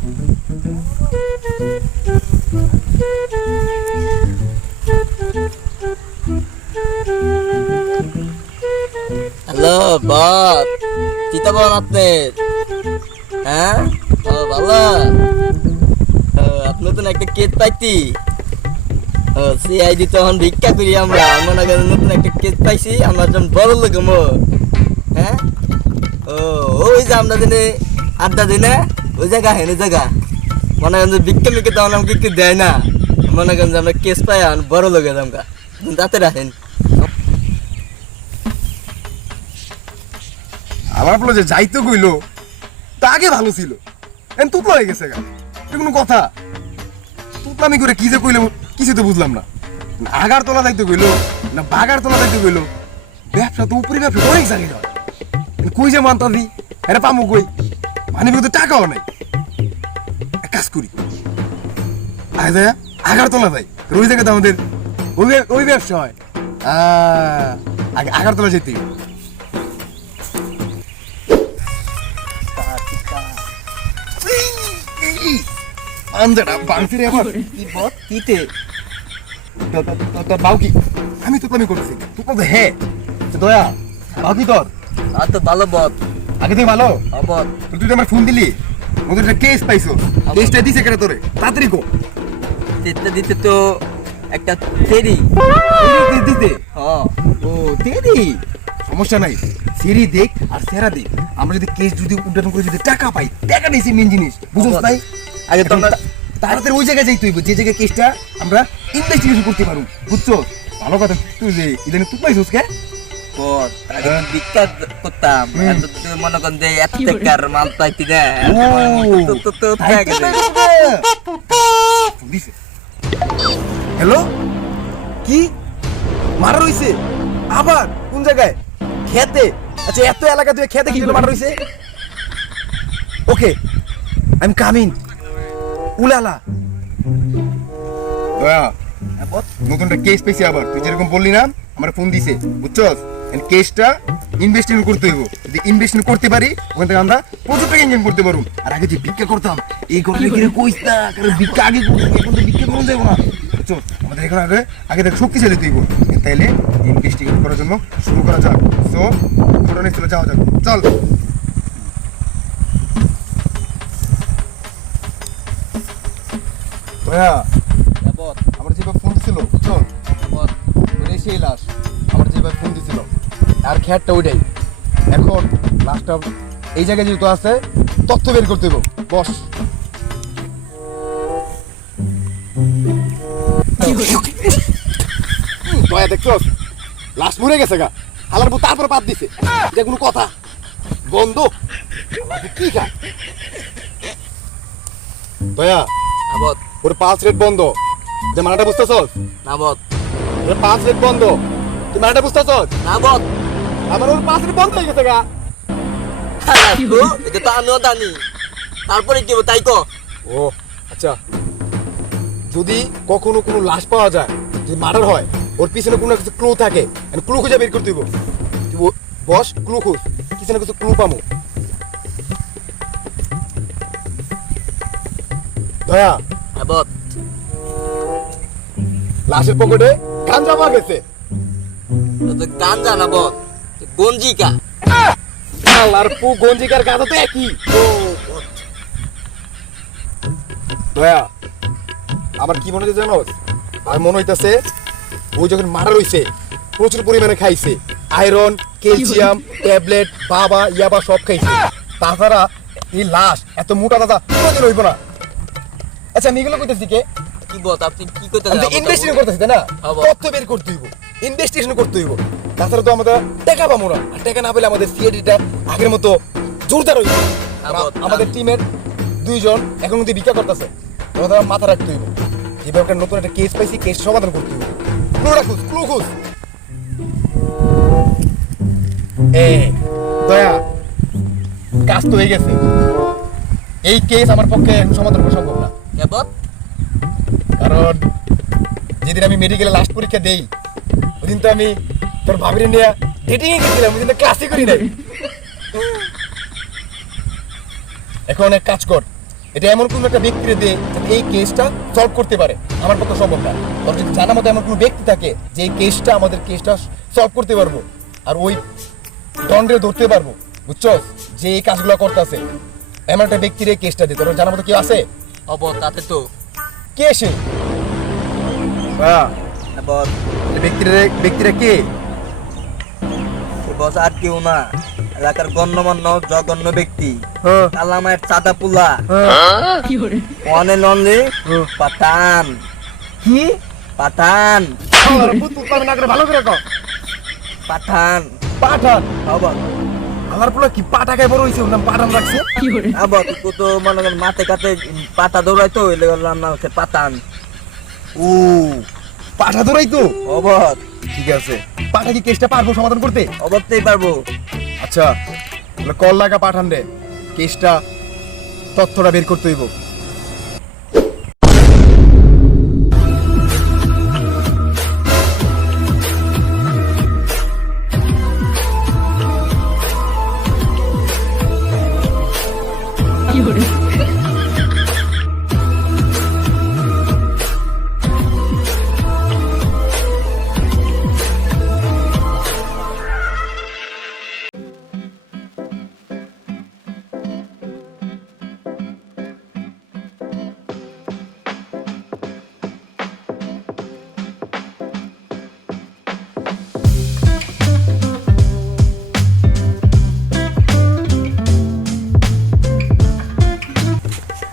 Hello boss, চিতা বলেন আপনি? হ্যাঁ, ও ভালো। আপনি নতুন একটা কেস পাইছি। সিআইডি তখন ভিক্ষা করি আমরা, মনে করেন নতুন একটা কেস পাইছি, আমরা যখন বড় লোক হ্যাঁ। ও ওই যে আমরা দিনে আড্ডা দিই না, ওই জায়গা হেন জায়গা মনে করেন যে ভিক্ষা মিক্ষা তখন আমাকে কিছু দেয় না, মনে করেন যে আমরা কেস পাই বড় লোকের আমরা তাতে রাখেন। আমার বলো যে যাইতে কইলো তা আগে ভালো ছিল, এখন তুতলা হয়ে গেছে গা। এটা কোনো কথা? তুতলামি করে কি যে কইলো কিছু তো বুঝলাম না। আগার তোলা যাইতে কইলো না বাগার তোলা যাইতে কইলো? ব্যবসা তো উপরি ব্যবসা অনেক জায়গায় হয়, কই যে মানতা দি এটা পামু কই? মানে তো টাকাও নাই। এক কাজ করি, আয় যায় আগার তোলা যাই, ওই জায়গাতে আমাদের ওই ব্যবসা হয়। আগে আগার তোলা যেতেই আমি তো প্ল্যানিং করতেছি। তুই বলতে হ্যাঁ দয়া বাউ কি তোর? আর তো ভালো বস। আগে থেকে ভালো বস, তুই তো আমার ফোন দিলি, ওদের একটা কেস পাইছো, কেসটা দিছে কেন তোরে? তাড়াতাড়ি কো। দিতে দিতে তো একটা ফেরি কেস দিতে। হ্যাঁ। ও তেরি সমস্যা নাই, সেরি দেখ আর সেরা দেখ। আমরা যদি কেস যদি উদ্ঘাটন করে যদি টাকা পাই, টাকা নিছি মেন জিনিস, বুঝছ তাই? আগে তো আমরা তাড়াতাড়ি ওই জায়গায় যাইতে হইব যে জায়গায় কেসটা আমরা ইনভেস্টিগেশন করতে পারবো, বুঝছো? ভালো কথা। তুই যে ইদানিং তুই পাইছিস কে? বস, আগে তো ভিক্ষা করতাম, এত তো মনে করেন যে এত টাকার মাল পাইতি না। হ্যালো, কি মারা রইছে? আবার কোন জায়গায়? খেতে? আচ্ছা, এত এলাকা তুই খেতে কি মারা রইছে? ওকে, আই এম কামিং। উলালা দয়া, নতুন একটা কেস পেয়েছি আবার। তুই যেরকম বললি না, আমার ফোন দিছে, বুঝছস? কেসটা ইনভেস্টমেন্ট করতে হইব। যদি ইনভেস্টমেন্ট করতে পারি, ওখান থেকে আমরা প্রচুর টাকা ইনকাম করতে পারবো। আর আগে যে ভিক্ষা করতাম, এই কথা কি কইস না, কারণ ভিক্ষা আগে করতাম, এখন তো ভিক্ষা করতে যাবো না, বুঝছস? আমাদের এখন আগে আগে থেকে শক্তিশালী তুইব। তাইলে ইনভেস্টিগেট করার জন্য শুরু করা যাক। সো ফটো নিয়ে চলে যাওয়া যাক, চল। দয়া, আমার যেভাবে ফোন দিছিল, বুঝছো? সেই লাশ আমার যেভাবে ফোন দিছিল, আর খেয়ারটা ওইটাই। এখন লাশটা এই জায়গায় যেহেতু আছে, তথ্য বের করতে হবে। বস, দয়া দেখছো লাশ মরে গেছে গা, হালার বউ তারপরে বাদ দিছে। এটা কোনো কথা? গন্ধ কি খায়? দয়া, ওর 5 রেট বন্ধ, যে মানাটা বুঝতেছ না বস। 5 রেট বন্ধ, তুই মানাটা বুঝতেছ না বস, আমার ওর 5 রেট বন্ধ হয়ে গেছে গা। এটা তো আমিও জানি, তারপরে কি হবে তাই কো? ও আচ্ছা, যদি কখনো কোনো লাশ পাওয়া যায়, যদি মার্ডার হয়, ওর পিছনে কোনো কিছু ক্লু থাকে, ক্লু খুঁজে বের করতে হইব। বস, ক্লু খুঁজ, কিছু না কিছু ক্লু পাবো। দয়া, বস, লাশের পকেটে গাঞ্জা পাওয়া গেছে। তো গাঞ্জা না বস, গঞ্জিকা। আর পু গঞ্জিকার গাঁজা তো একই। দয়া, আমার কি মনে হচ্ছে জানো? আর মনে হইতেছে ওই যখন মারা রইছে, প্রচুর পরিমাণে খাইছে, আয়রন, ক্যালসিয়াম ট্যাবলেট, বাবা ইয়াবা সব খাইছে। তাছাড়া এই লাশ এত মোটা দাদা কোনোদিন হইব না। আচ্ছা, আমি এগুলো কইতেছি কে? কি বস, আপনি কি করতে ইনভেস্টিগেশন করতেছি তাই না? তথ্য বের করতে হইব, ইনভেস্টিগেশন করতে হইব। তাছাড়া তো আমাদের টাকা পাবো না, আর টাকা না পেলে আমাদের সিআইডিটা আগের মতো জোরদার হইব। আমাদের টিমের 2 জন এখন যদি ভিক্ষা করতেছে, ওরা মাথা রাখতে হইব। যেভাবে একটা নতুন একটা কেস পাইছি, কেস সমাধান করতে হইব। ক্লু খুঁজ। দয়া, কাজ তো হয়ে গেছে। এই কেস আমার পক্ষে এখন সমাধান করা সম্ভব না। কারণ যেদিন আমি মেডিকেলে লাস্ট পরীক্ষা দেই, ওদিন তো আমি তোর ভাবিরে নিয়ে ডেটিং এ গেছিলাম, ওদিন তো ক্লাসই করি নাই। এখন এক কাজ কর, এটা এমন কোন একটা ব্যক্তিরে দে যাতে এই কেসটা সলভ করতে পারে। আমার পক্ষে সম্ভব না। তোর যদি জানা মতো এমন কোনো ব্যক্তি থাকে যে এই কেসটা আমাদের কেসটা সলভ করতে পারবো আর ওই দণ্ডে ধরতে পারবো, বুঝছস, যে এই কাজগুলো করতেছে, এমন একটা ব্যক্তির এই কেসটা দে। তোর জানা মতো কেউ আছে? হব তাতে তো কে সে? হ্যাঁ, বস ব্যক্তিরা কে? বস আর কেউ না, এলাকার গণ্যমান্য জঘন্য ব্যক্তি হ্যাঁ। কালামায়ের চাঁদা পুলা অনেক অনলি পাঠান। কি পাঠান ভালো করে কও। পাঠান পাঠান? হব আমার পুরো কি পাটা খাই বড় হইছে, ওর নাম পাঠান রাখছে। হব তুই তো মনে করেন মাঠে কাতে পাতা দৌড়াইতো এলে বললাম না হচ্ছে পাঠান। ও পাঠা ধরাই তো। অবত ঠিক আছে, পাঠা কি কেসটা পারবো সমাধান করতে? অবতেই পারবো। আচ্ছা, তাহলে কল লাগা পাঠান রে, কেসটা তথ্যটা বের করতে হইব।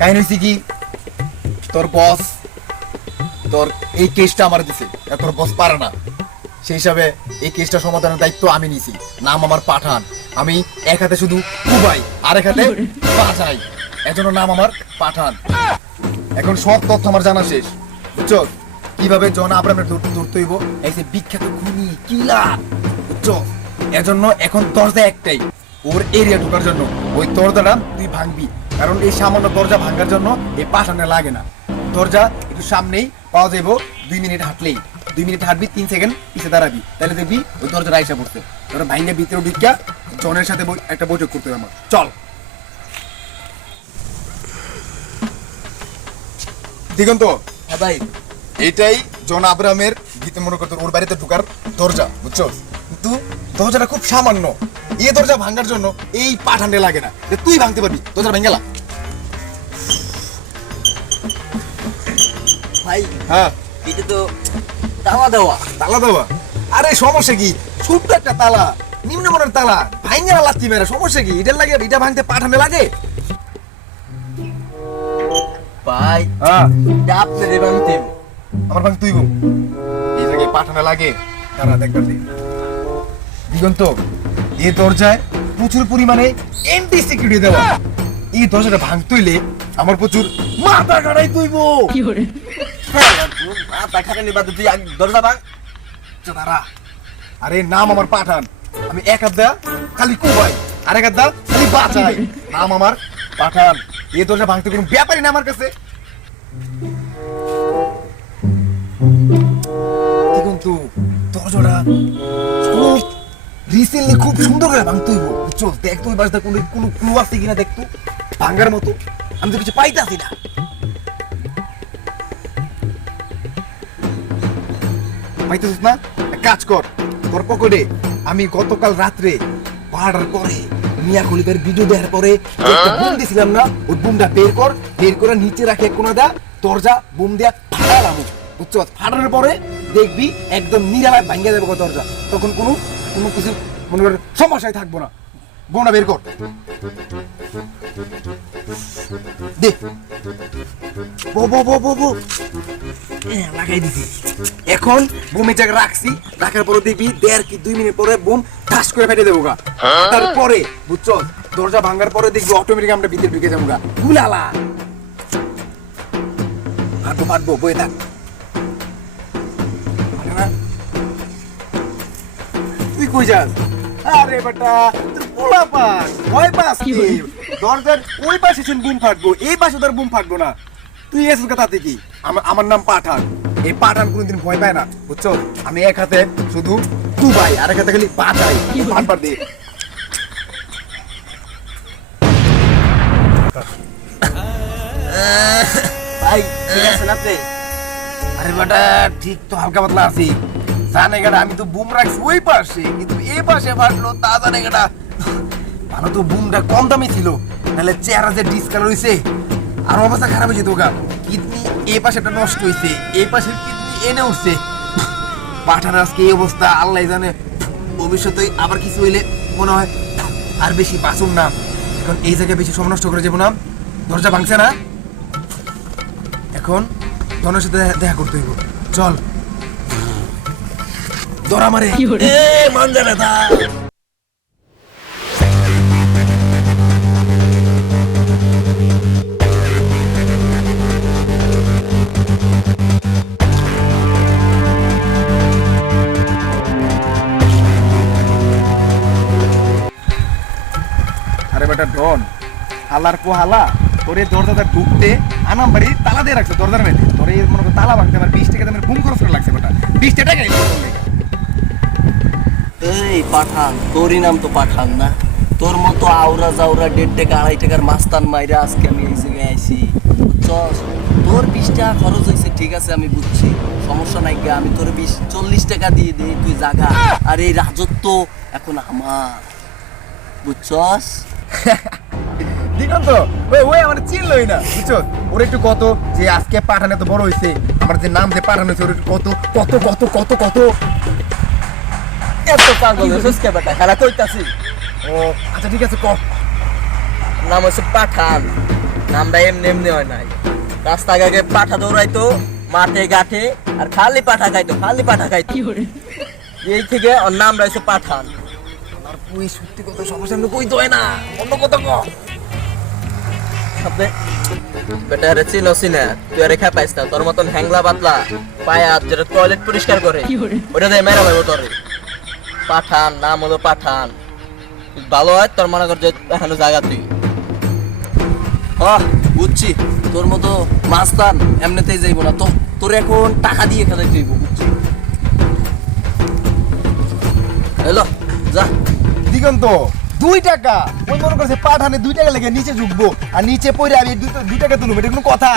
কাহিনী হয়েছে কি, তোর বস তোর এই কেসটা আমার দিছে, তোর বস পারে না, সেই হিসাবে এই কেসটা সমাধানের দায়িত্ব আমি নিছি। নাম আমার পাঠান, আমি এক হাতে শুধু কুবাই আর এক হাতে বাজাই, এজন্য নাম আমার পাঠান। এখন সব তথ্য আমার জানা শেষ, বুঝছো, কিভাবে জন আব্রামের ধরতে হইব, এই যে বিখ্যাত খুনি কিলার, বুঝছো, এজন্য এখন দরজা একটাই ওর এরিয়া ঢোকার জন্য, ওই দরজাটা তুই ভাঙবি, কারণ এই সামান্য দরজা ভাঙার জন্য এই পাঠানে লাগে না। দরজা একটু সামনেই পাওয়া যাইব, 2 মিনিট হাঁটলেই, 2 মিনিট হাঁটবি, 3 সেকেন্ড পিছে দাঁড়াবি, তাহলে দেখবি ওই দরজাটা আইসা পড়ছে। তোরা ভাইঙ্গা ভিতরে ঢুকিয়া জনের সাথে একটা বৈঠক করতে হবে আমার। চল। দিগন্ত, হ্যাঁ ভাই, এইটাই জন আব্রাহামের ভিতরে মনে করতো ওর বাড়িতে ঢোকার দরজা, বুঝছো, কিন্তু দরজাটা খুব সামান্য, এই দরজা ভাঙার জন্য এই পাঠানে লাগে না, তুই ভাঙতে পারবি, দরজা ভেঙে ভাই হ্যাঁ, এটা তো তালা দেওয়া। তালা দেওয়া? আরে সমস্যা কি, ছোট্ট একটা তালা, নিম্নমানের তালা, ভাঙে না লাত্তি মেরে, সমস্যা কি, এটা লাগে, এটা ভাঙতে পাঠানে লাগে? ভাই হ্যাঁ, এটা আপনাদের ভাঙতে হবে। আমার ভাঙ তুইব, এই জায়গায় পাঠানে লাগে, দাঁড়া দেখবার দে। দিগন্ত, এই দরজায় প্রচুর পরিমাণে এন্টি সিকিউরিটি দেওয়া, এই দরজাটা ভাঙতে হইলে আমার প্রচুর মাথা গাড়াই তুইব। মাথা খাটানি বাদ তুই আগে দরজা ভাঙ। দাঁড়া, আরে নাম আমার পাঠান, আমি এক হাত দেয়া খালি কুবাই আর এক হাত দেয়া খালি বাঁচাই, নাম আমার পাঠান। এই দরজা ভাঙতে কোনো ব্যাপারই না আমার কাছে। কিন্তু দরজাটা খুব রিসেন্টলি খুব সুন্দর করে ভাঙতে হইব, বুঝছো, দেখ তুই বাসটা কোনো ক্লু আছে কিনা দেখতো ভাঙার মতো, আমি তো কিছু পাইতাছি না। পাইতেছিস না? এক কাজ কর, তোর পকেটে আমি গতকাল রাত্রে 12টার পরে মিয়া খলিফার ভিডিও দেখার পরে যে একটা বুম দিছিলাম না, ওই বুমটা বের করে নিচে রাখে এক কোনা দা, দরজা বুম দিয়া ফাটালাম, বুঝছো, ফাটানোর পরে দেখবি একদম নিরালায় ভাঙ্গা যাবে দরজা, তখন কোনো কিছু মনে কর সমস্যায় থাকবো না। বোমটা বের কর, দেখ, লাগাই দিছি। এখন বুমিটাকে রাখছি, রাখার পরে দেখবি 1.5 কি 2 মিনিট পরে বুম ঠাস করে ফেটে দেবো গা। তারপরে বুঝছো, দরজা ভাঙার পরে দেখবি অটোমেটিক আমরা ভিতরে ঢুকে যাবো গা। গুলালা ফাটবো বয়ে থাক। তুই কই যাস? আরে বেটা, তুই পোলা পাস, ভয় পাস কি? দরজার ওই পাশে বুম ফাটবো, এই পাশে তোর বুম ফাটবো না। তুই এসেছিস কথা থেকে, আমার নাম পাঠান, এই পাঠান কোনোদিন ভয় পায় না, বুঝছো, আমি এক হাতে শুধু কুবাই আর এক হাতে খালি বাঁচাই, ফাটবার দিয়ে। ভাই ঠিক আছে না আপনি? আরে বেটা ঠিক তো হালকা পাতলা আছি জানে গেটা আমি তো বুম রাখছি ওই পাশে কিন্তু এই পাশে ফাটলো তা জানে গেটা ভালো তো বুমটা কম দামি ছিল নাহলে চেহারা যে ডিসকালার হইছে আর অবস্থা খারাপ হয়েছে তো গা কিডনি এই পাশেটা নষ্ট হইছে এই পাশের কিডনি এনে উঠছে পাঠার আজকে এই অবস্থা আল্লাহ জানে ভবিষ্যতে আবার কিছু হইলে মনে হয় আর বেশি বাঁচুম না এখন এই জায়গায় বেশি সময় নষ্ট করে যাবো না দরজা ভাঙছে না এখন ধনের সাথে দেখা করতে হইব চল ধরা মারে মানজা ব্যথা আরে বেটা ডন হালার পো হালা তোরে দরজাটা ঢুকতে আনাম বাড়ি তালা দিয়ে রাখছে দরজার মেয়েতে তোরে মনে করো তালা ভাঙতে আমার 20 টাকা দামের ঘুম খরচ করে লাগছে বেটা 20 টাকা এই পাঠান তোরই নাম তো পাঠান না তোর মতো আওরা জাউরা 1.5 টাকা 2.5 টাকার মাস্তান মাইরা আজকে আমি এই জায়গায় আইছি বুঝছস তোর 20 টাকা খরচ হয়েছে ঠিক আছে আমি বুঝছি সমস্যা নাই গা আমি তোর 40 টাকা দিয়ে দিই তুই জাগা আর এই রাজত্ব এখন আমার বুঝছস দিগন্ত ওই আমার চিনলই না বুঝছো ওর একটু কত যে আজকে পাঠানে তো বড় হইছে আমার যে নাম যে পাঠানো হইছে ওর একটু কত কত কত কত কত এত পাগল হইছিস কে বেটা খালা কইতাছি ও আচ্ছা ঠিক আছে ক নাম হচ্ছে পাঠান নামটা এমনি এমনি হয় নাই রাস্তা আগে পাঠা দৌড়াইতো মাঠে ঘাটে আর খালি পাঠা খাইতো এই থেকে ওর নাম রয়েছে পাঠান আর তুই সত্যি কথা সবার সামনে কই তো হয় না অন্য কথা ক আপনি বেটা রে চিনছি না তুই আরে খাপাইস না তোর মতন হ্যাংলা পাতলা পায়া যেটা টয়লেট পরিষ্কার করে ওটা দিয়ে মেরা লাগবো তোরে পাঠান নাম হলো পাঠান ভালো হয় তোর মনে কর যে এখানে জায়গা তুই বুঝছি তোর মতো মাস্তান এমনিতেই যাইবো না তো তোর এখন টাকা দিয়ে খেলে যাইবো বুঝছি হ্যালো যা দিগন্ত 2 টাকা ওই মনে করছে পাঠানে 2 টাকা লেগে নিচে ঝুঁকবো আর নিচে পড়ে আমি 2 টাকা তুলবো এটা কোনো কথা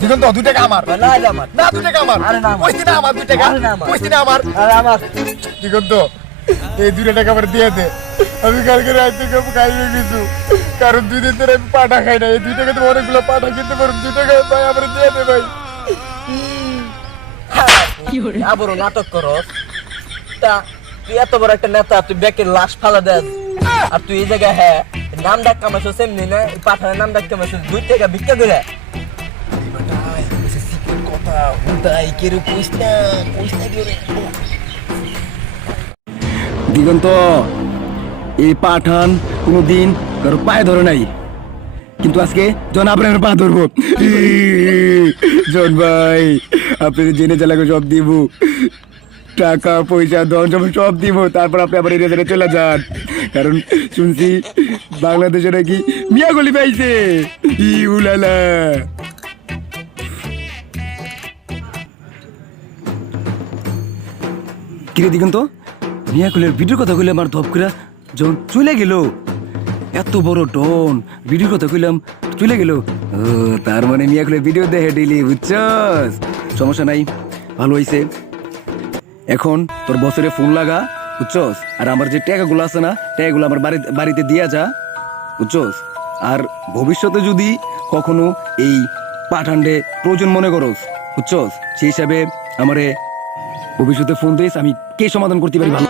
দিগন্ত 2 টাকা আমার না আমার না 2 টাকা আমার আরে না কইছি না আমার 2 টাকা আরে না আমার। কইছি না আমার আরে আমার দিগন্ত এই 2 টাকা আমার দিয়ে দে আমি কালকে রাতে খাইবে কিছু কারণ 2 দিন ধরে আমি পাঠা খাই না এই 2 টাকা তো অনেকগুলো পাঠা কিনতে পারবো 2 টাকা ভাই আমার দিয়ে দে ভাই আবার নাটক করো তা তুই এত বড় একটা নেতা তুই ব্যাকের লাশ ফালা দেন আর তুই এই জায়গায় হ্যাঁ নাম ডাক কামাইছো সেমনি না পাঠানের নাম ডাক কামাইছো 2 টাকা ভিক্ষা করে কথা হুদাই কেরু কইস না করে দিগন্ত এই পাঠান কোনোদিন কারো পায়ে ধরে নাই কিন্তু আজকে জন আপনার পা ধরবো জন ভাই আপনি জেনে চালাকে সব দিব টাকা পয়সা ধন সব দিব তারপর আপনি আবার এরিয়া চলে যান কারণ শুনছি বাংলাদেশে নাকি মিয়া গলি পাইছে উলালা কিরে দিগন্ত মিয়া কলের ভিডিওর কথা কইলে আমার ধপ করে যখন চলে গেল এত বড় ডন ভিডিওর কথা কইলাম চলে গেল তার মানে মিয়া কলের ভিডিও দেখে ডেলি বুঝছস সমস্যা নাই ভালো হইছে এখন তোর বছরে ফোন লাগা বুঝছস আর আমার যে টাকাগুলো আছে না টাকাগুলো আমার বাড়িতে দিয়া যা বুঝছস আর ভবিষ্যতে যদি কখনো এই পাঠানডে প্রয়োজন মনে করস বুঝছস সেই হিসাবে আমারে ভবিষ্যতে ফোন দিস আমি কে সমাধান করতে পারি ভালো